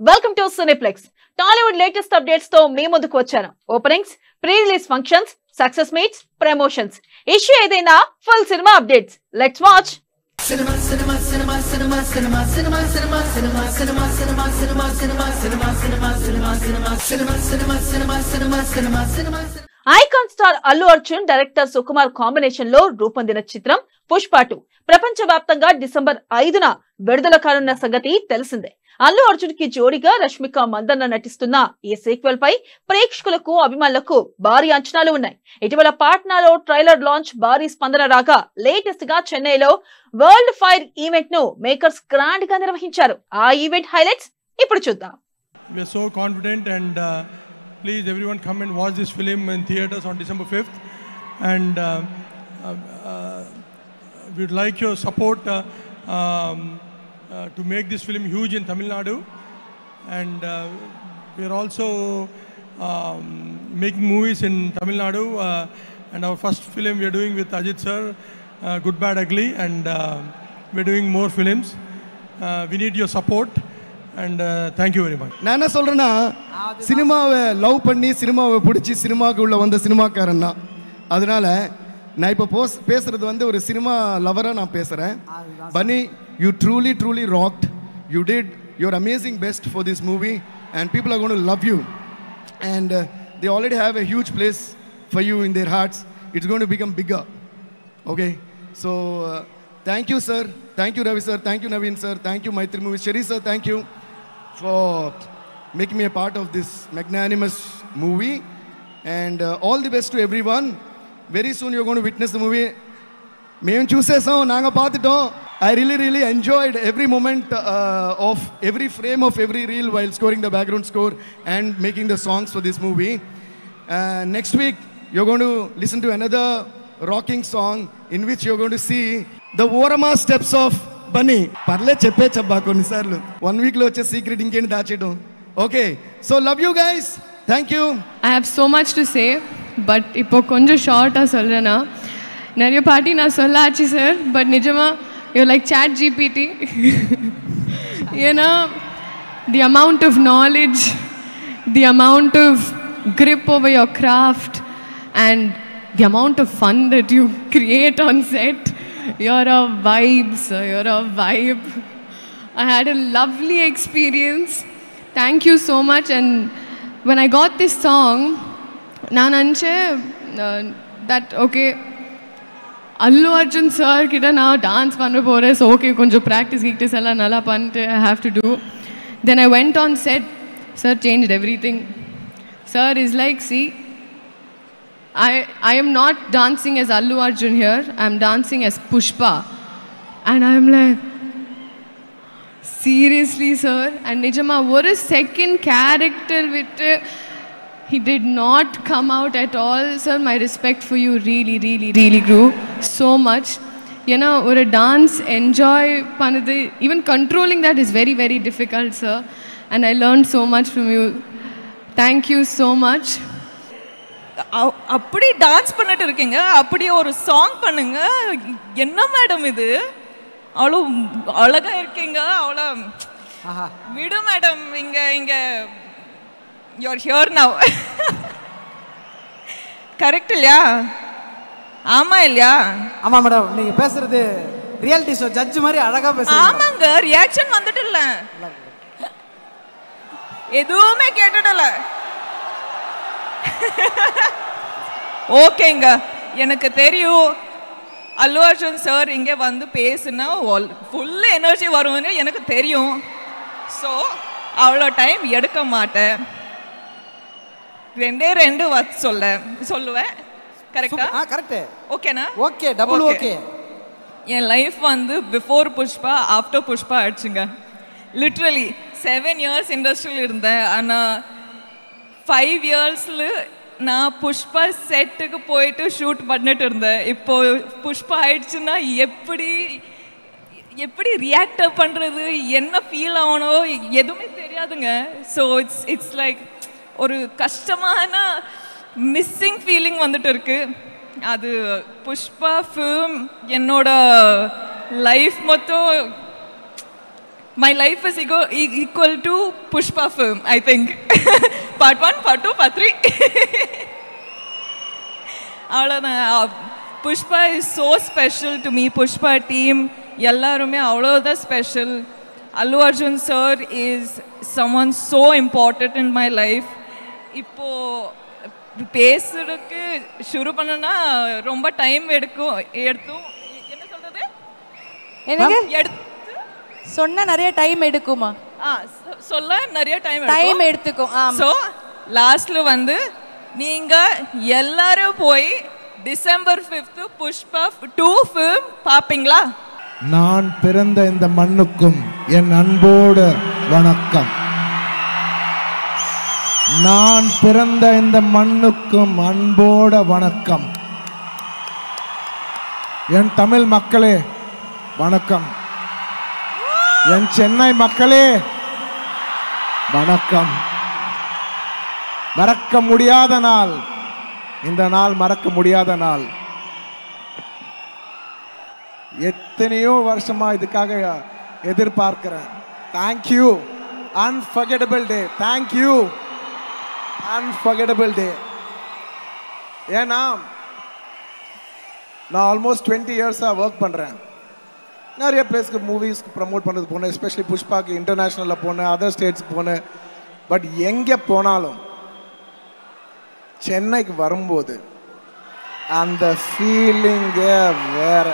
Welcome to Cineplex. Tollywood latest updates తో మీ ముందుకు వచ్చాను. Openings, pre-release functions, success meets, promotions. Issue ఏదైనా full cinema updates. Let's watch. Cinema. Icon star Allu Arjun director Sukumar combination లో రూపొందిన చిత్రం పుష్ప 2 ప్రపంచవ్యాప్తంగా డిసెంబర్ 5న విడుదల కానున్న సంగతి తెలిసిందే. అల్లు అర్జున్ కి జోడిగా రష్మిక మందన్న నటిస్తున్న ఈ సీక్వెల్ పై ప్రేక్షకులకు అభిమానులకు భారీ అంచనాలు ఉన్నాయి. ఇటీవల పాట్నాలో ట్రైలర్ లాంచ్ భారీ స్పందన రాగా లేటెస్ట్ గా చెన్నైలో వరల్డ్ ఫైర్ ఈవెంట్ ను మేకర్స్ గ్రాండ్ గా నిర్వహించారు. ఆ ఈవెంట్ హైలైట్స్ ఇప్పుడు చూద్దాం. We are so confident and please everyone come and watch this film in theaters on December 5th and we'd like your support to make this film huge in Tamil Nadu and we are also making movies in Tamil Nadu and our first film we are doing with Ajit sir, Good Bad Ugly, and we're doing more films. We need your support and thank you very much. நான் என்ன சொல்றேன்னா சினிமாவை love பண்ணி சினிமாவை பிடிச்சி சினிமாக்குள்ள வந்த சினிமாக்காரன்னா அதனால நான் இப்போ பேசுறது வந்து ஒரு சினிமா லவராக நான் பேசுகிறேன். பனி, you truly rocked. You did your amazing best for this movie and people are going to love you and they already have a huge place for you in their hearts. It's going to become bigger. Okay, so thank you sir, thank you Ravi sir, thank you Naveen sir, thank you Maitri Movies, Sherry sir, thank you for making me a part of this magnanimous movie and all the best to everyone. Very soon you're going to witness the movie. మేము చూసేసాం, నాంగ పాతిటం. I really enjoyed every moment of every frame of every reel while scoring the background score and making the songs for this movie. Next week you're going to listen to another rocking song in which you're going to see the Orama steps of Bunny. Parle cheppe chabba konnisarlu 1 week lo vache secret inkeni daachedam. Okay, so love you guys, thank you. I have so much to say but ipo konja short ah solrena nariya party na sollachi sir but nijama you're like chat gpt you know the amount of knowledge, the amount of grip over your craft and the amount of fun that you create on set. You're a vibe, sir. You're a vibe. I had a lovely experience. Thank you so much. And when I got this song, nananche that okay, Allu Arjun sir kita na dance panna pore, so okay, konja practice ella nalla pante I have to do. Then I went on set. Sir changed everything. Sir is like, see, I am not dancing as Allu Arjun here. I am dancing as Pushpa. And I am like, seriously, sir? And Nijama, what a second character with he did not come out at all. Sir, my respect for you really grew so much. You know, or a dance, enjoy, even controlling that is very difficult, sir. And I learned so much from you. Thank you so much. அப்படி dance பண்ணிட்டு இருக்கீங்க, அப்படி ஒரு song பண்ணுங்க. என்ன madam இது, அவ்வளோ அழகா இருக்கீங்க, அவ்வளோ விடு மேடம். இங்க யூஆர் ஹியர் நவ். கரெக்ட் இல்லையா? ஆமா இல்லையா? ஆமா மேடம், நீங்க பேசுறது ரியாலிட்டி ஷோ ஜட்ஜ் மாதிரி அழகா பேசுறீங்க. ஆமாங்க, ரியாக்ஷன் வந்துட்டு இல்ல, எதுவுமே கேட்டுடல. ஓகேங்க, எனக்கு தெரியும் அல்லு அர்ஜுன் சார் இங்கே வந்து பேசுனா ஃபுல் எனர்ஜி வரும்னு எனக்கு தெரியும். ஸோ அவ்வளோ டைம் எடுக்க மாட்டேன். ரெண்டு சொல்லுவேன். கரெக்டா? கரெக்ட். ஓகேண்ணா? Okay, double okay. என் லைஃப் வந்து பிஃபோர் புஷ்பா ஆஃப்டர் புஷ்பா ஆயிடுச்சுங்க. லிட்ரலி 7 years இண்டஸ்ட்ரியில் இருந்தேன். ஆனால் 5 yearsல நான் புஷ்பா செட்டுக்கு போயிட்டு ஷூட் பண்ணிட்டு இருந்தேன். இப்போ புஷ்பா ஆயிடுச்சுன்னா எப்படி ரியாக்ட் பண்ணுறது, என்ன ஃபீல் ஆகணும், எதுவுமே தெரியாதுங்க. ஸோ இட்ஸ் லைக் ஒரு கஷ்டமான மிஸ்ஸிங் ஃபீலிங் வந்துட்டு இருக்கு. அது புஷ்பா ஃபிலிம் என்னோட லைஃப் மொத்தம் my life is equal to Pushpa film, I think. Part 1, Part 2, Part 3. Pushpa is so special to me. Pushpa team, ellarume avlodha special. Allu Arjun sir is someone so important in my life. Ipo பேசுறதுக்கு ஷுரு பண்ணனா ரொம்ப time எடுக்கும். என்ன சொல்றது? எனக்கு சொன்னா நிறைய time எடுக்குமா? சொல்ல நிறைய டைம் எடுத்துக்கும். சோ லாஸ்ட்ல வந்து நீங்க எல்லாரும் போய் டிசம்பர் 5th புஷ்பா 2 ஃபிலிம் பாப்பீங்களா? நான் பிறந்த இந்த மண்ணுக்கும் என் அன்போடு வணக்கம். நான் பிறந்த இந்த மண்ணுக்கும் அன்போட வணக்கம். என் தமிழ் மக்களே வணக்கம். என் சென்னை மக்களே வணக்கம். மறக்க முடியாத நாள் இந்த நாள், மறக்க முடியாத நாள். எத்தனையோ வருஷமா இதுக்காக எதிர்பார்க்கிறேன். தேங்க்யூ, அன்ஃபர்கெட்டபிள் டே. தேங்க்யூ, அன்ஃபர்கெட்டபிள் டே. ஏன்னா நான் ஆல்மோஸ்ட் 20 இயர்ஸாக ஒர்க் பண்ணுறேன். நிறைய பிளேஸ்க்கு மூவிஸ்க்கு ப்ரமோட் பண்ணுறது போனேன், எஸ்பெஷலி புஷ்பாக்கு இன்டர்நேஷ்னலில் போனேன், அதர் ஸ்டேட்ஸ்க்கு போனேன். பட் எங்கே போனாலும் சென்னைக்கு வரும்போது அந்த ஃபீலிங்கே வேற.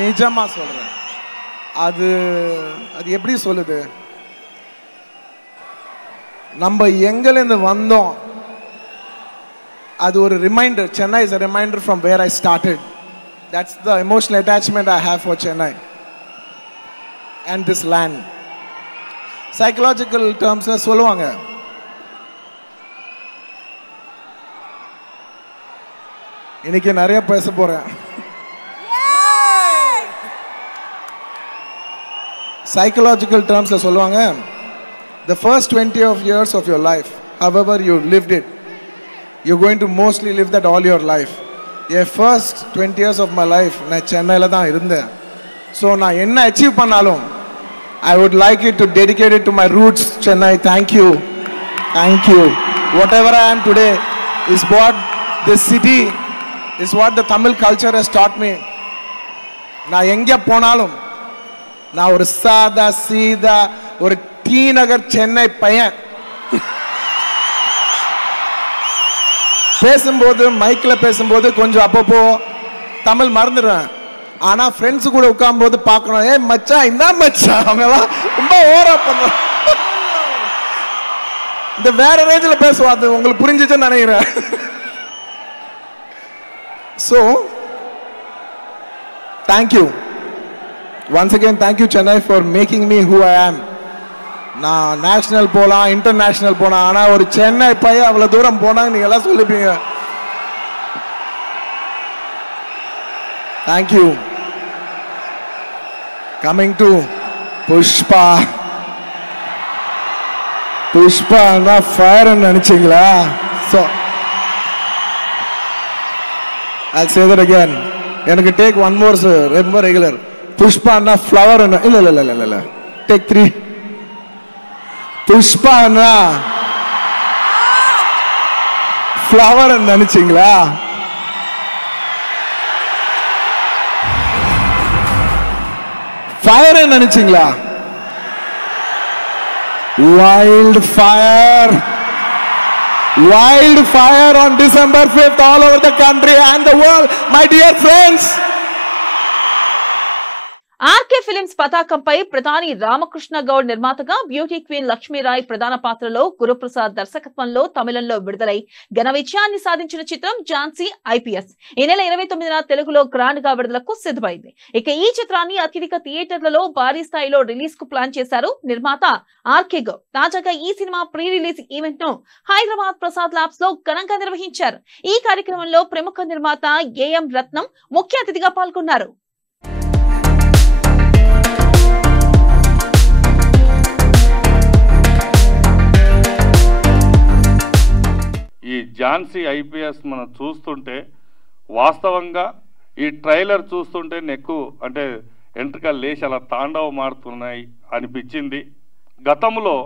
நிஜமாக சொல்கிறேன். அது எப்படி சொல்லுது, நம்ம எங்கேருந்து வந்தோம் அது ஒரு reminder. Chennai is a reminder from where I started. That's the emotional attachment I have for Chennai and this land. Psychological terms சொல்லுவாங்க, இன்னைக்கு நிறைய பேச போறேன். Psychological terms சொல்லுவாங்க, the first 20 years of your life, however you lived it, you're going to mostly live that all your life. First 20 years of my life நான் சென்னையில் தான் இருந்தேன். ஸோ நான் என்ன அச்சீவ் பண்ணாலும் I would like it to dedicate it to my roots, Chennai. Thank you. Thank you. Whatever I am today is what this city, is what the Tamil culture has taught me. நான் எங்கே போனாலும் நான் ஒரு சாதா சீதா ஒரு D Nagar Chennai பையன். பேசும்போது மைக்கில் பேசும்போது கொஞ்சம் அப்பப்போ தமிழ் மறந்துடுவேன். ஆனால் ஃப்ரெண்ட்ஸு கூட உட்காரும்போது பார்க்கணும், ஏ மச்சான் என்ன மச்சான், அவங்கெல்லாம் ரொம்ப ஓவரா பண்ணுவோம். இந்த வேற ரேஞ்சில் பேசுவோம். அது உங்களுக்கு புரிஞ்சிச்சுன்னு நினைக்கிறேன். So thank you once again. Thank you Chennai for making me who I ஆம். நான் நேஷனல் போகலாம், இன்டர்நேஷ்னல் போனா, ஆனால் ஒரு சென்னை பையன் அவ்வளோ தூரம் போனாங்க நீங்கள் எல்லாம் சொல்லிப்பீங்க. தேங்க்யூ. Coming to Pushpa. புஷ்பான்னா ஃபயர்ன்னு நினைச்சிங்களா? So I'll say that again. எனக்கு டேக் ஒன் மோர் ரொம்ப ரெகுலர். புஷ்பான்னா ஃப்ளவர். இல்லை டேக் 3. புஷ்பானா ஃப்ளவர் நினைச்சீங்களா? ஃபயர் நினைச்சீங்களா? Wild fire. Wildfire on December 5th all over the country and the world, my dear friends. RK films పతాకంపై ప్రధాని రామకృష్ణ గౌడ్ నిర్మాతగా బ్యూటీ క్వీన్ లక్ష్మీరాయ్ ప్రధాన పాత్రలో గురుప్రసాద్ దర్శకత్వంలో తమిళంలో విడుదలై ఘన విజయాన్ని సాధించిన చిత్రం ఝాన్సీ ఐపీఎస్ ఈ నెల 29న తెలుగులో గ్రాండ్ గా విడుదలకు సిద్ధమైంది. ఇక ఈ చిత్రాన్ని అత్యధిక థియేటర్లలో భారీ స్థాయిలో రిలీజ్ కు ప్లాన్ చేశారు నిర్మాత ఆర్కే గౌడ్. తాజాగా ఈ సినిమా ప్రీ రిలీజ్ ఈవెంట్ ను హైదరాబాద్ ప్రసాద్ ల్యాబ్స్ లో ఘనంగా నిర్వహించారు. ఈ కార్యక్రమంలో ప్రముఖ నిర్మాత ఏఎం రత్నం ముఖ్య అతిథిగా పాల్గొన్నారు. ఈ ఝాన్సీ ఐపీఎస్ మనం చూస్తుంటే వాస్తవంగా ఈ ట్రైలర్ చూస్తుంటే నెక్కు అంటే ఎంట్రికలు లేచి అలా తాండవమాడుతున్నాయి అనిపించింది. గతంలో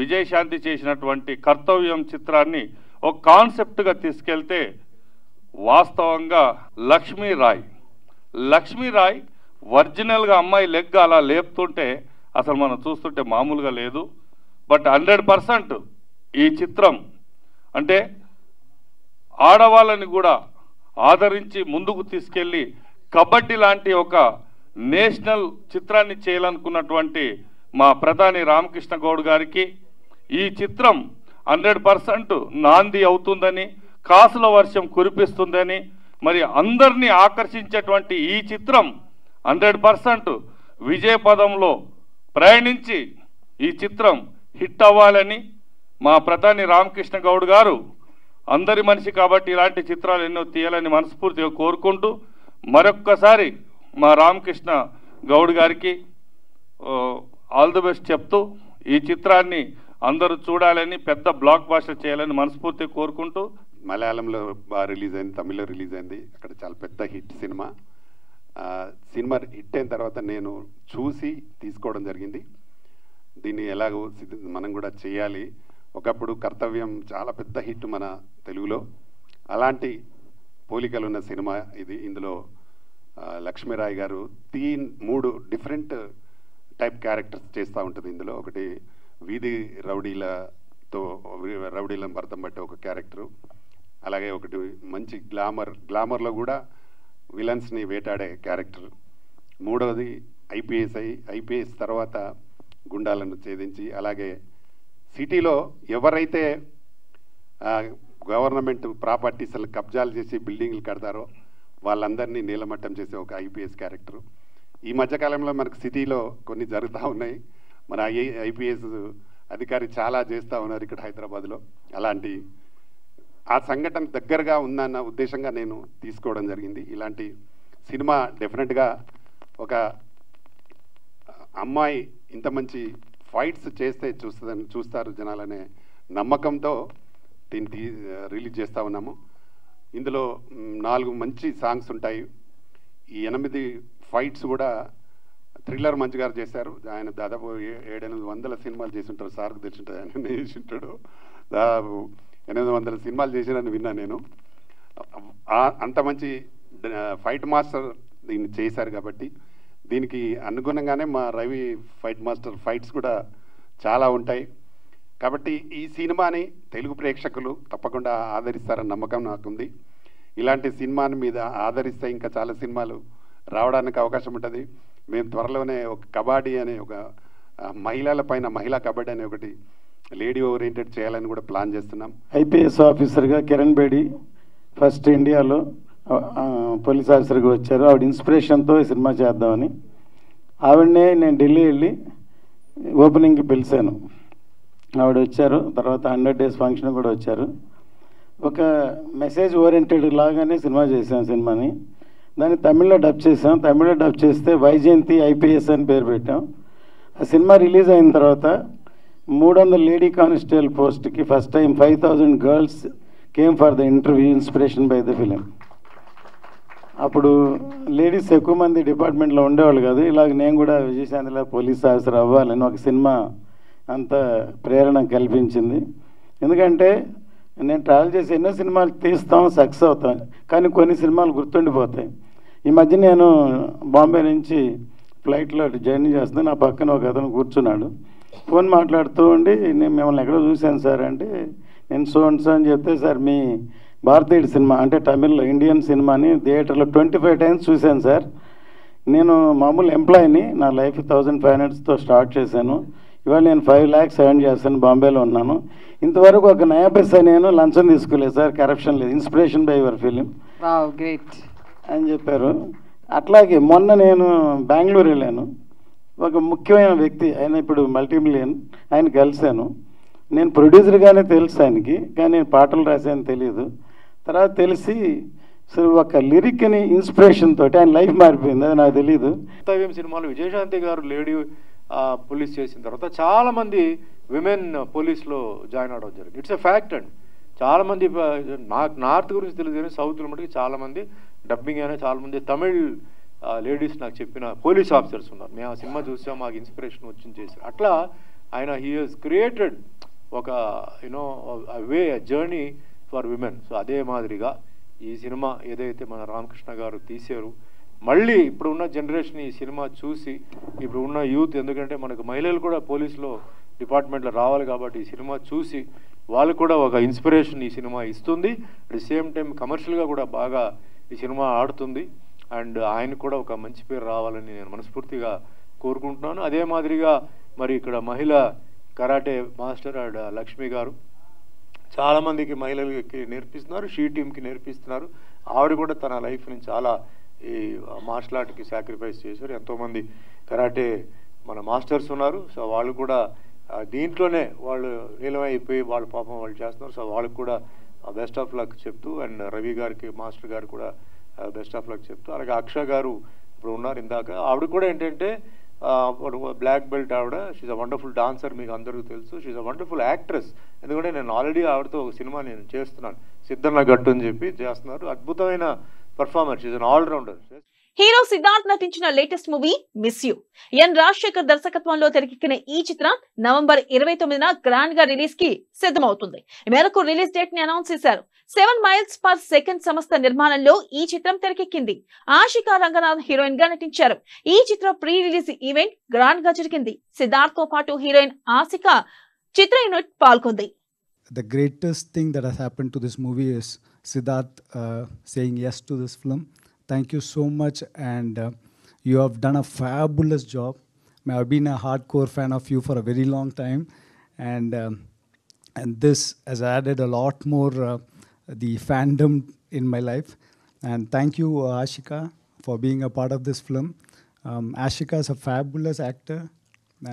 విజయశాంతి చేసినటువంటి కర్తవ్యం చిత్రాన్ని ఒక కాన్సెప్ట్గా తీసుకెళ్తే వాస్తవంగా లక్ష్మీరాయ్ ఒరిజినల్గా అమ్మాయి లెగ్ అలా లేపుతుంటే అసలు మనం చూస్తుంటే మామూలుగా లేదు. బట్ 100% ఈ చిత్రం అంటే ఆడవాళ్ళని కూడా ఆదరించి ముందుకు తీసుకెళ్ళి కబడ్డీ లాంటి ఒక నేషనల్ చిత్రాన్ని చేయాలనుకున్నటువంటి మా ప్రధాని రామకృష్ణ గౌడ్ గారికి ఈ చిత్రం 100% నాంది అవుతుందని, కాసుల వర్షం కురిపిస్తుందని, మరి అందరినీ ఆకర్షించేటువంటి ఈ చిత్రం 100% విజయ పదంలో ప్రయాణించి ఈ చిత్రం హిట్ అవ్వాలని మా ప్రధాని రామకృష్ణ గౌడ్ గారు అందరి మనిషి కాబట్టి ఇలాంటి చిత్రాలు ఎన్నో తీయాలని మనస్ఫూర్తిగా కోరుకుంటూ మరొక్కసారి మా రామకృష్ణ గౌడ్ గారికి ఆల్ ది బెస్ట్ చెప్తూ ఈ చిత్రాన్ని అందరూ చూడాలని, పెద్ద బ్లాక్ బాస్టర్ చేయాలని మనస్ఫూర్తిగా కోరుకుంటూ. మలయాళంలో బాగా రిలీజ్ అయింది, తమిళ్లో రిలీజ్ అయింది. అక్కడ చాలా పెద్ద హిట్ సినిమా. సినిమా హిట్ అయిన తర్వాత నేను చూసి తీసుకోవడం జరిగింది. దీన్ని ఎలాగో మనం కూడా చేయాలి. ఒకప్పుడు కర్తవ్యం చాలా పెద్ద హిట్ మన తెలుగులో. అలాంటి పోలికలు ఉన్న సినిమా ఇది. ఇందులో లక్ష్మీరాయ్ గారు 3 డిఫరెంట్ టైప్ క్యారెక్టర్స్ చేస్తూ ఉంటుంది. ఇందులో ఒకటి వీధి రౌడీలను భర్తం పట్టే ఒక క్యారెక్టరు, అలాగే ఒకటి మంచి గ్లామర్లో కూడా విలన్స్ని వేటాడే క్యారెక్టర్, మూడవది ఐపీఎస్ తర్వాత గుండాలను ఛేదించి, అలాగే సిటీలో ఎవరైతే గవర్నమెంట్ ప్రాపర్టీస్లు కబ్జాలు చేసి బిల్డింగ్లు కడతారో వాళ్ళందరినీ నీలమట్టం చేసే ఒక ఐపీఎస్ క్యారెక్టరు. ఈ మధ్యకాలంలో మనకు సిటీలో కొన్ని జరుగుతూ ఉన్నాయి. మన ఐపీఎస్ అధికారి చాలా చేస్తూ ఉన్నారు ఇక్కడ హైదరాబాద్లో. అలాంటి ఆ సంఘటన దగ్గరగా ఉందన్న ఉద్దేశంగా నేను తీసుకోవడం జరిగింది. ఇలాంటి సినిమా డెఫినెట్గా ఒక అమ్మాయి ఇంత మంచి ఫైట్స్ చేస్తే చూస్తారు జనాలనే నమ్మకంతో దీన్ని రిలీజ్ చేస్తూ ఉన్నాము. ఇందులో 4 మంచి సాంగ్స్ ఉంటాయి. ఈ 8 ఫైట్స్ కూడా థ్రిల్లర్ మంచి గారు చేశారు. ఆయన దాదాపు 700-800 సినిమాలు చేసి ఉంటారు. సార్కు తెలిసింటుంది, ఆయన చేసి ఉంటాడు. దాదాపు 800 సినిమాలు చేసినని విన్నా నేను. అంత మంచి ఫైట్ మాస్టర్ దీన్ని చేశారు కాబట్టి దీనికి అనుగుణంగానే మా రవి ఫైట్ మాస్టర్ ఫైట్స్ కూడా చాలా ఉంటాయి. కాబట్టి ఈ సినిమాని తెలుగు ప్రేక్షకులు తప్పకుండా ఆదరిస్తారన్న నమ్మకం నాకుంది. ఇలాంటి సినిమాని మీద ఆదరిస్తే ఇంకా చాలా సినిమాలు రావడానికి అవకాశం ఉంటుంది. మేము త్వరలోనే ఒక కబడ్డీ అనే ఒక మహిళా కబడ్డీ అనే ఒకటి లేడీ ఓరియంటెడ్ చేయాలని కూడా ప్లాన్ చేస్తున్నాం. ఐపీఎస్ ఆఫీసర్గా కిరణ్ బేడి ఫస్ట్ ఇండియాలో పోలీస్ ఆఫీసర్గా వచ్చారు. ఆవిడ ఇన్స్పిరేషన్తో ఈ సినిమా చేద్దామని ఆవిడనే నేను ఢిల్లీ వెళ్ళి ఓపెనింగ్కి పిలిచాను. ఆవిడ వచ్చారు. తర్వాత 100 days ఫంక్షన్ కూడా వచ్చారు. ఒక మెసేజ్ ఓరియంటెడ్ లాగానే సినిమా చేసాం. సినిమాని దాన్ని తమిళ్లో డబ్ చేసాం. తమిళ్లో డబ్ చేస్తే వైజయంతి ఐపీఎస్ అని పేరు పెట్టాం. ఆ సినిమా రిలీజ్ అయిన తర్వాత 300 లేడీ కానిస్టేబుల్ పోస్ట్కి first time 5000 girls came for the interview inspiration by the film. అప్పుడు లేడీస్ ఎక్కువ మంది డిపార్ట్మెంట్లో ఉండేవాళ్ళు కాదు. ఇలాగ నేను కూడా విజయశాంతిలో పోలీస్ ఆఫీసర్ అవ్వాలని ఒక సినిమా అంత ప్రేరణ కల్పించింది. ఎందుకంటే నేను ట్రావెల్ చేసి ఎన్నో సినిమాలు తీస్తాం, సక్సెస్ అవుతాం, కానీ కొన్ని సినిమాలు గుర్తుండిపోతాయి. ఈ మధ్య నేను బాంబే నుంచి ఫ్లైట్లో జర్నీ చేస్తున్నాను. నా పక్కన ఒక అతను కూర్చున్నాడు. ఫోన్ మాట్లాడుతూ ఉండి నేను మిమ్మల్ని ఎక్కడో చూశాను సార్ అంటే, నేను సో అని చెప్తే, సార్ మీ భారతీయుడు సినిమా అంటే తమిళ్లో ఇండియన్ సినిమాని థియేటర్లో 25 times చూశాను సార్. నేను మామూలు ఎంప్లాయీని, నా లైఫ్ 1500తో స్టార్ట్ చేశాను. ఇవాళ నేను 5 lakhs ఎర్న్ చేస్తాను, బాంబేలో ఉన్నాను. ఇంతవరకు ఒక నయా పైసా నేను లంచం తీసుకోలేదు సార్, కరప్షన్ లేదు, inspiration by your film great అని చెప్పారు. అట్లాగే మొన్న నేను బెంగళూరు వెళ్ళాను. ఒక ముఖ్యమైన వ్యక్తి, ఆయన ఇప్పుడు మల్టీమిలియన్, ఆయన కలిశాను. నేను ప్రొడ్యూసర్గానే తెలుసు ఆయనకి, కానీ నేను పాటలు రాశాను తెలియదు. తర్వాత తెలిసి సో ఒక లిరిక్ని ఇన్స్పిరేషన్ తోటి ఆయన లైఫ్ మారిపోయింది, అది నాకు తెలియదు. కర్తవ్యం సినిమాలో విజయశాంతి గారు లేడీ పోలీస్ చేసిన తర్వాత చాలామంది విమెన్ పోలీస్లో జాయిన్ అవడం జరిగింది. ఇట్స్ ఎ ఫ్యాక్ట్ అండి. చాలామంది నాకు నార్త్ గురించి తెలియదు కానీ సౌత్లో మటుకు చాలామంది డబ్బింగ్ అయినా చాలామంది తమిళ్ లేడీస్ నాకు చెప్పిన పోలీస్ ఆఫీసర్స్ ఉన్నారు, మేము ఆ సినిమా చూసాం, మాకు ఇన్స్పిరేషన్ వచ్చింది చేశారు. అట్లా ఆయన హీ హెస్ క్రియేటెడ్ ఒక you know way journey for women. So అదే మాదిరిగా ఈ సినిమా ఏదైతే మన రామకృష్ణ గారు తీశారు, మళ్ళీ ఇప్పుడు ఉన్న జనరేషన్ ఈ సినిమా చూసి, ఇప్పుడు ఉన్న యూత్, ఎందుకంటే మనకు మహిళలు కూడా పోలీసులో డిపార్ట్మెంట్లో రావాలి కాబట్టి ఈ సినిమా చూసి వాళ్ళు కూడా ఒక ఇన్స్పిరేషన్ ఈ సినిమా ఇస్తుంది. అట్ ది సేమ్ టైం కమర్షియల్గా కూడా బాగా ఈ సినిమా ఆడుతుంది. అండ్ ఆయన కూడా ఒక మంచి పేరు రావాలని నేను మనస్ఫూర్తిగా కోరుకుంటున్నాను. అదే మాదిరిగా మరి ఇక్కడ మహిళ కరాటే మాస్టర్ అండ్ లక్ష్మి గారు చాలామందికి మహిళలకి నేర్పిస్తున్నారు, షీ టీమ్కి నేర్పిస్తున్నారు. ఆవిడ కూడా తన లైఫ్ని చాలా ఈ మార్షల్ ఆర్ట్కి సాక్రిఫైస్ చేశారు. ఎంతోమంది కరాటే మన మాస్టర్స్ ఉన్నారు. సో వాళ్ళు కూడా దీంట్లోనే వాళ్ళు లీలమైపోయి వాళ్ళ పాపం వాళ్ళు చేస్తున్నారు. సో వాళ్ళకి కూడా బెస్ట్ ఆఫ్ లక్ చెప్తూ, అండ్ రవి గారికి మాస్టర్ గారు కూడా బెస్ట్ ఆఫ్ లక్ చెప్తూ, అలాగే అక్ష గారు ఇప్పుడు ఉన్నారు ఇందాక, ఆవిడ కూడా ఏంటంటే బ్లాక్ బెల్ట్ ఆవిడ. షీఈ్ అ వండర్ఫుల్ డాన్సర్, మీకు అందరికీ తెలుసు. She's a wonderful actress. ఎందుకంటే నేను ఆల్రెడీ ఆవిడతో ఒక సినిమా నేను చేస్తున్నాను, సిద్ధన్న గట్టు అని చెప్పి చేస్తున్నారు. అద్భుతమైన performer, she's an allrounder. Hero Siddharth నటించిన latest movie miss you. N Rajasekhar దర్శకత్వంలో తెరకెక్కిన ఈ చిత్రం నవంబర్ 29న గ్రాండ్ గా రిలీజ్ కి సిద్ధమవుతుంది. ఈ మేరకు రిలీజ్ డేట్ ని అనౌన్స్ చేశారు. 7 miles per second సంస్థ నిర్మాణంలో ఈ చిత్రం తెరకెక్కింది. ఆషికా రంగనాథ్ హీరోయిన్ గా నటించారు. ఈ చిత్ర ప్రీ రిలీజ్ ఈవెంట్ గ్రాండ్ గా జరిగింది. సిద్ధార్థ్ తో పాటు హీరోయిన్ ఆషికా చిత్ర యూనిట్ పాల్గొంది. The greatest thing that has happened to this movie is Siddharth saying yes to this film. Thank you so much, and you have done a fabulous job. I've been a hardcore fan of you for a very long time, and this has added a lot more the fandom in my life. And thank you, Ashika, for being a part of this film. Ashika is a fabulous actor,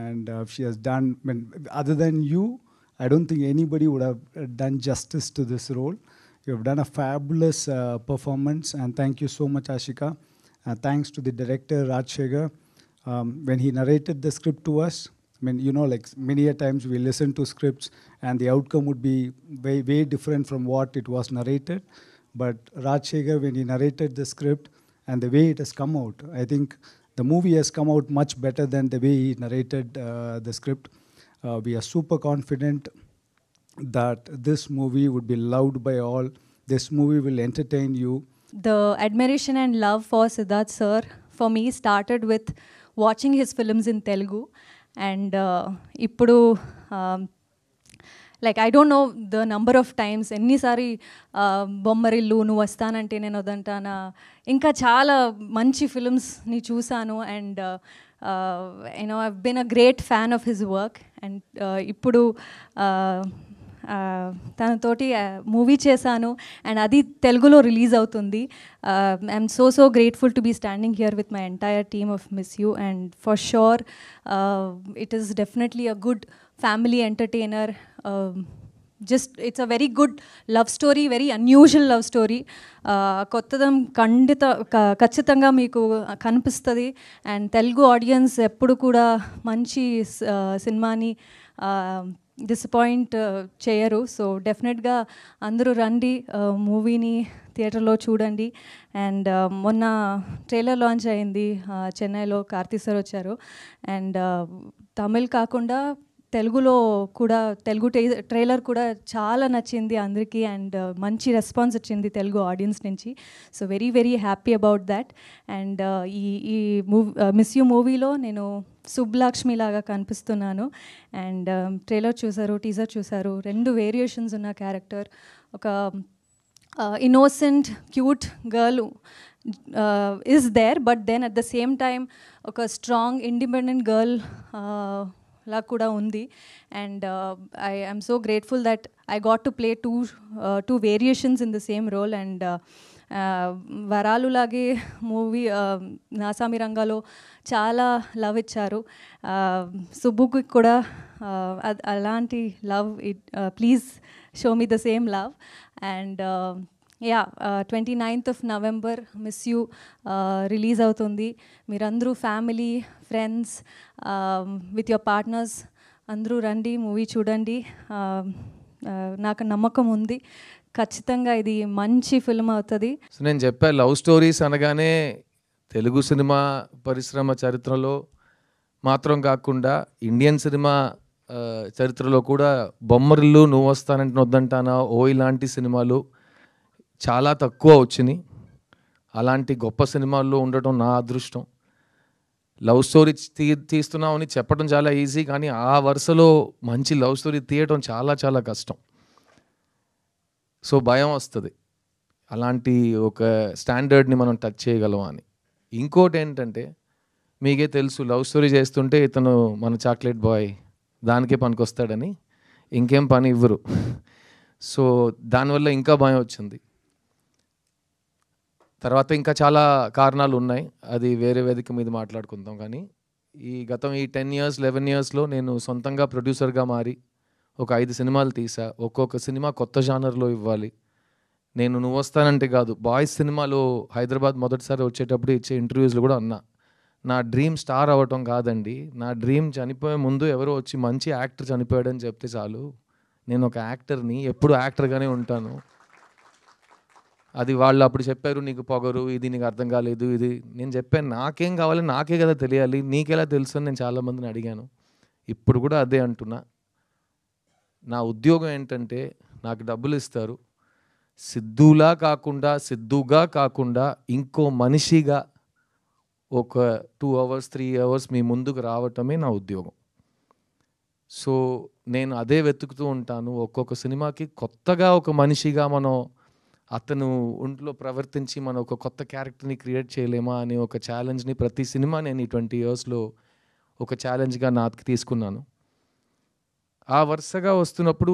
and she has done, other than you, I don't think anybody would have done justice to this role. You have done a fabulous performance, and thank you so much, Ashika. Thanks to the director, Rajshekhar. When he narrated the script to us, I mean, you know, like many a times we listen to scripts and the outcome would be way, way different from what it was narrated. But Rajshekhar, when he narrated the script and the way it has come out, I think the movie has come out much better than the way he narrated the script. We are super confident that this movie would be loved by all. This movie will entertain you. The admiration and love for Siddharth sir for me started with watching his films in Telugu, and ippudu like I don't know the number of times ఎన్నిసారి బొమ్మరిల్లు నువ్వు వస్తానంటే నేను వదంటానా ఇంకా చాలా మంచి ఫిల్మ్స్ని చూశాను. And you know I've been a great fan of his work. And ఇప్పుడు తనతోటి మూవీ చేశాను, అండ్ అది తెలుగులో రిలీజ్ అవుతుంది. I'm so grateful to be standing here with my entire team of Miss You, and for sure it is definitely a good family entertainer. Just it's a very good love story, very unusual love story. కొత్తదం ఖచ్చితంగా మీకు కనిపిస్తుంది. And Telugu audience ఎప్పుడు కూడా మంచి సినిమాని disappoint చేయరు. So డెఫినెట్గా అందరూ రండి, మూవీని థియేటర్లో చూడండి. అండ్ మొన్న ట్రైలర్ లాంచ్ అయింది చెన్నైలో, కార్తీ సార్ వచ్చారు. అండ్ తమిళ్ కాకుండా తెలుగులో కూడా తెలుగు ట్రైలర్ కూడా చాలా నచ్చింది అందరికీ, అండ్ మంచి రెస్పాన్స్ వచ్చింది తెలుగు ఆడియన్స్ నుంచి. So very happy about that. And ఈ మిస్ యూ మూవీలో నేను సుబ్బలక్ష్మి లాగా కనిపిస్తున్నాను. అండ్ ట్రైలర్ చూసారు, టీజర్ చూసారు, 2 వేరియేషన్స్ ఉన్న క్యారెక్టర్. ఒక innocent cute girl is there, but then at the same time ఒక స్ట్రాంగ్ ఇండిపెండెంట్ గర్ల్ లా కూడా ఉంది. And I am so grateful that I got to play two variations in the same role. And వరాలు లాగే movie Naa Saami రంగాలో చాలా love ఇచ్చారు. సుబ్బుకి కూడా అలాంటి love, please show me the same love. And 29th of November miss you release అవుతుంది. మీరందరూ family, friends, with your partners అందరూ రండి, మూవీ చూడండి. నాకు నమ్మకం ఉంది ఖచ్చితంగా ఇది మంచి ఫిల్మ్ అవుతుంది. సో నేను చెప్పా, లవ్ స్టోరీస్ అనగానే తెలుగు సినిమా పరిశ్రమ చరిత్రలో మాత్రం కాకుండా ఇండియన్ సినిమా చరిత్రలో కూడా బొమ్మరిల్లు, నువ్వు వస్తానంటే వద్దంటానా, ఓ ఇలాంటి సినిమాలు చాలా తక్కువ వచ్చినాయి. అలాంటి గొప్ప సినిమాల్లో ఉండటం నా అదృష్టం. లవ్ స్టోరీ తీస్తున్నామని చెప్పడం చాలా ఈజీ, కానీ ఆ వరుసలో మంచి లవ్ స్టోరీ తీయడం చాలా చాలా కష్టం. సో భయం వస్తుంది అలాంటి ఒక స్టాండర్డ్ని మనం టచ్ చేయగలం అని. ఇంకోటి ఏంటంటే, మీకే తెలుసు లవ్ స్టోరీ చేస్తుంటే ఇతను మన చాక్లెట్ బాయ్ దానికే పనికొస్తాడని ఇంకేం పని ఇవ్వరు. సో దానివల్ల ఇంకా భయం వచ్చింది. తర్వాత ఇంకా చాలా కారణాలు ఉన్నాయి, అది వేరే వేదిక మీద మాట్లాడుకుందాం. కానీ ఈ 10 years 11 yearsలో నేను సొంతంగా ప్రొడ్యూసర్గా మారి ఒక 5 సినిమాలు తీసా. ఒక్కొక్క సినిమా కొత్త జానర్లో ఇవ్వాలి. నేను నువ్వు వస్తానంటే కాదు, బాయ్స్ సినిమాలో హైదరాబాద్ మొదటిసారి వచ్చేటప్పుడు ఇచ్చే ఇంటర్వ్యూస్లో కూడా అన్నా, నా డ్రీమ్ స్టార్ అవ్వటం కాదండి, నా డ్రీమ్ చనిపోయే ముందు ఎవరో వచ్చి మంచి యాక్టర్ చనిపోయాడని చెప్తే చాలు, నేను ఒక యాక్టర్ని, ఎప్పుడు యాక్టర్గానే ఉంటాను. అది వాళ్ళు అప్పుడు చెప్పారు, నీకు పొగరు, ఇది నీకు అర్థం కాలేదు, ఇది. నేను చెప్పాను, నాకేం కావాలి, నాకే కదా తెలియాలి, నీకెలా తెలుసు అని నేను చాలామందిని అడిగాను. ఇప్పుడు కూడా అదే అంటున్నా. నా ఉద్యోగం ఏంటంటే, నాకు డబ్బులు ఇస్తారు, సిద్ధుగా కాకుండా ఇంకో మనిషిగా ఒక 2 hours 3 hours మీ ముందుకు రావటమే నా ఉద్యోగం. సో నేను అదే వెతుకుతూ ఉంటాను. ఒక్కొక్క సినిమాకి కొత్తగా ఒక మనిషిగా మనం అతను ఒంట్లో ప్రవర్తించి మనం ఒక కొత్త క్యారెక్టర్ని క్రియేట్ చేయలేమా అనే ఒక ఛాలెంజ్ని ప్రతి సినిమా నేను ఈ 20 yearsలో ఒక ఛాలెంజ్గా నాకు తీసుకున్నాను. ఆ వరుసగా వస్తున్నప్పుడు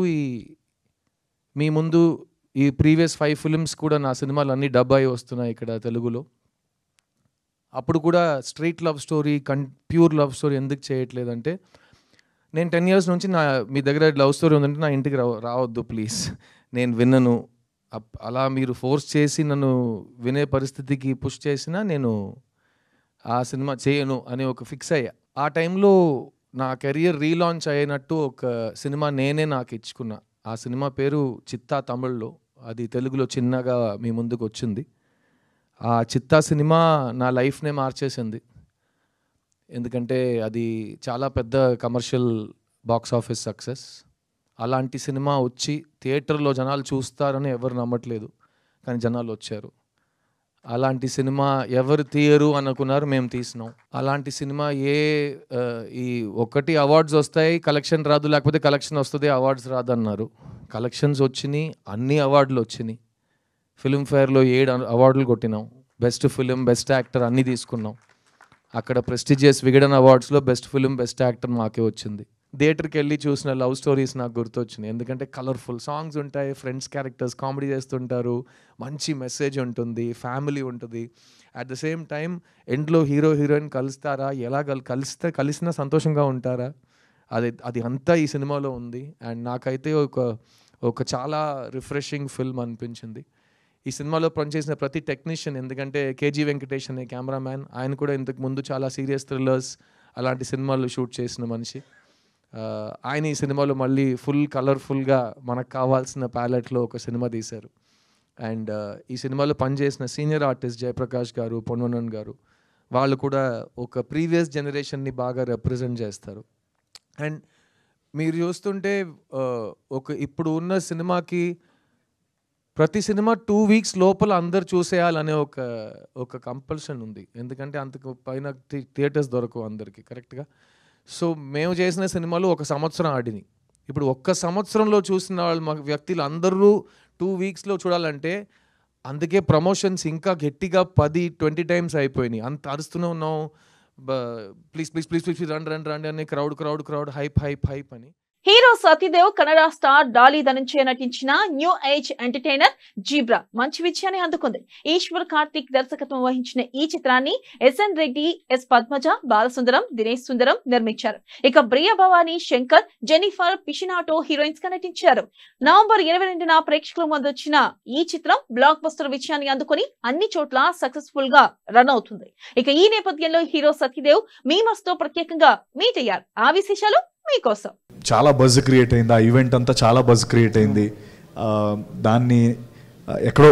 మీ ముందు ఈ ప్రీవియస్ 5 films కూడా నా సినిమాలు అన్నీ డబ్ అయి వస్తున్నాయి ఇక్కడ తెలుగులో. అప్పుడు కూడా street love story, pure love story ఎందుకు చేయట్లేదంటే, నేను 10 years నుంచి మీ దగ్గర లవ్ స్టోరీ ఉందంటే నా ఇంటికి రావద్దు ప్లీజ్, నేను విన్నను. అలా మీరు ఫోర్స్ చేసి నన్ను వినే పరిస్థితికి పుష్ చేసినా నేను ఆ సినిమా చేయను అని ఒక ఫిక్స్ అయ్యా. ఆ టైంలో నా కెరియర్ రీలాంచ్ అయినట్టు ఒక సినిమా నేనే నాకు ఇచ్చుకున్నా. ఆ సినిమా పేరు చిత్తా, తమిళ్లో. అది తెలుగులో చిన్నగా మీ ముందుకు వచ్చింది. ఆ చిత్తా సినిమా నా లైఫ్నే మార్చేసింది. ఎందుకంటే అది చాలా పెద్ద కమర్షియల్ బాక్స్ ఆఫీస్ సక్సెస్. అలాంటి సినిమా వచ్చి థియేటర్లో జనాలు చూస్తారని ఎవరు నమ్మట్లేదు, కానీ జనాలు వచ్చారు. అలాంటి సినిమా ఎవరు తీయరు అనుకున్నారు, మేము తీసినాం. అలాంటి సినిమా ఈ ఒకటి అవార్డ్స్ వస్తాయి, కలెక్షన్ రాదు, లేకపోతే కలెక్షన్ వస్తుంది, అవార్డ్స్ రాదు అన్నారు. కలెక్షన్స్ వచ్చినాయి, అన్ని అవార్డులు వచ్చినాయి. ఫిల్మ్ఫేర్లో 7 అవార్డులు కొట్టినాం. బెస్ట్ ఫిలిం, బెస్ట్ యాక్టర్ అన్నీ తీసుకున్నాం. అక్కడ ప్రెస్టీజియస్ విగడన్ అవార్డ్స్లో బెస్ట్ ఫిలిం, బెస్ట్ యాక్టర్ మాకే వచ్చింది. థియేటర్కి వెళ్ళి చూసిన లవ్ స్టోరీస్ నాకు గుర్తొచ్చినాయి. ఎందుకంటే కలర్ఫుల్ సాంగ్స్ ఉంటాయి, ఫ్రెండ్స్ క్యారెక్టర్స్ కామెడీ చేస్తుంటారు, మంచి మెసేజ్ ఉంటుంది, ఫ్యామిలీ ఉంటుంది. అట్ ద సేమ్ టైం ఎండ్లో హీరో హీరోయిన్ కలుస్తారా, ఎలా కలిసినా సంతోషంగా ఉంటారా, అది అంతా ఈ సినిమాలో ఉంది. అండ్ నాకైతే ఒక చాలా రిఫ్రెషింగ్ ఫిల్మ్ అనిపించింది. ఈ సినిమాలో పనిచేసిన ప్రతి టెక్నీషియన్, ఎందుకంటే కేజీ వెంకటేష్ అనే కెమెరామ్యాన్, ఆయన కూడా ఇంతకు ముందు చాలా సీరియస్ థ్రిల్లర్స్ అలాంటి సినిమాలు షూట్ చేసిన మనిషి. ఆయన ఈ సినిమాలో మళ్ళీ ఫుల్ కలర్ఫుల్గా మనకు కావాల్సిన ప్యాలెట్లో ఒక సినిమా తీశారు. అండ్ ఈ సినిమాలో పనిచేసిన సీనియర్ ఆర్టిస్ట్ జయప్రకాష్ గారు, పొన్వనన్ గారు, వాళ్ళు కూడా ఒక ప్రీవియస్ జనరేషన్ని బాగా రిప్రజెంట్ చేస్తారు. అండ్ మీరు చూస్తుంటే ఇప్పుడు ఉన్న సినిమాకి ప్రతి సినిమా 2 weeks లోపల అందరు చూసేయాలనే ఒక కంపల్షన్ ఉంది. ఎందుకంటే అంతకు పైన థియేటర్స్ దొరకవు అందరికీ కరెక్ట్గా. సో మేము చేసిన సినిమాలు 1 సంవత్సరం ఆడినాయి. ఇప్పుడు 1 సంవత్సరంలో చూసిన వాళ్ళు వ్యక్తులు అందరూ 2 weeksలో చూడాలంటే, అందుకే ప్రమోషన్స్ ఇంకా గట్టిగా 10-20 times అయిపోయినాయి. అంత అరుస్తూనే ఉన్నాం, ప్లీజ్ ప్లీజ్ ప్లీజ్ ప్లీజ్ రండి అని, క్రౌడ్ హైప్ అని. హీరో సతీదేవ్ కన్నడ స్టార్ డాలీ ధనుంజయ నటించిన న్యూ ఏజ్ ఎంటర్టైనర్ జీబ్రా మంచి విజయాన్ని అందుకుంది. ఈశ్వర్ కార్తిక్ దర్శకత్వం వహించిన ఈ చిత్రాన్ని SN రెడ్డి, S పద్మజ, బాలసుందరం, దినేష్ సుందరం నిర్మించారు. ఇక ప్రియ భవానీ శంకర్, జెనిఫర్ పిషినాటో హీరోయిన్స్ గా నటించారు. నవంబర్ 22న ప్రేక్షకుల ముందు వచ్చిన ఈ చిత్రం బ్లాక్ బస్టర్ విజయాన్ని అందుకుని అన్ని చోట్ల సక్సెస్ఫుల్ గా రన్ అవుతుంది. ఇక ఈ నేపథ్యంలో హీరో సతీదేవ్ మీమర్స్ తో ప్రత్యేకంగా మీట్ అయ్యారు. ఆ విశేషాలు మీకోసం. చాలా బజ్ క్రియేట్ అయింది, ఆ ఈవెంట్ అంతా చాలా బజ్ క్రియేట్ అయింది. దాన్ని ఎక్కడో